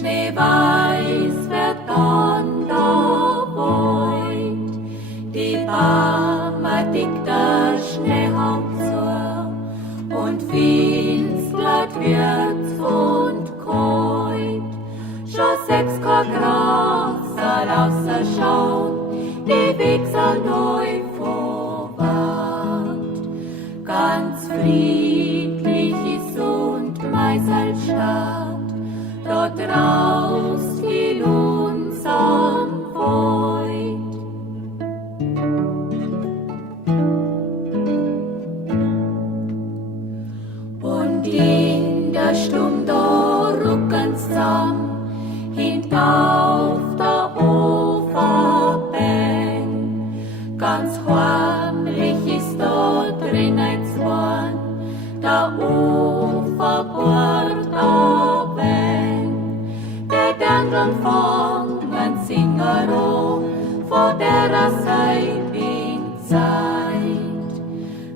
Schneeweiß wird Donnerweut, die Bäume dick der Schnee hängt zu und finstert wird's und kalt. Schon 6 Grad soll außerschauen, die Weg soll neu vorwärts. Ganz friedlich ist und Meiselstadt, dort raus in unserem Wald. Und in der Stunde rücken's zusammen, hintauf der Uferbank. Ganz heimlich ist dort drinnen zwar, der Uferbord der Dandeln fangen Singer an, vor der Seibingzeit.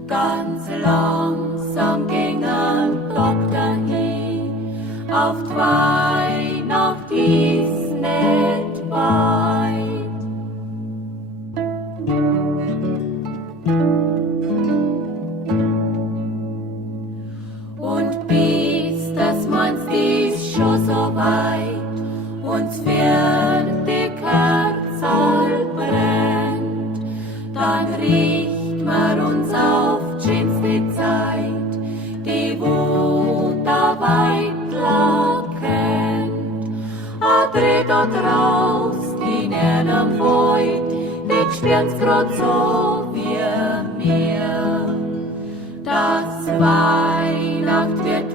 Ganz langsam ging ein Doktor hin, auf die Weihnacht ist nicht weit. Und bis das meinst, ist schon so weit, uns wird die Kerze brennt, dann richt man uns auf die schönste Zeit, die Wut der Weitler kennt. Dreht dort raus in einem Wald, die spüren's grad so wie mir, dass Weihnacht wird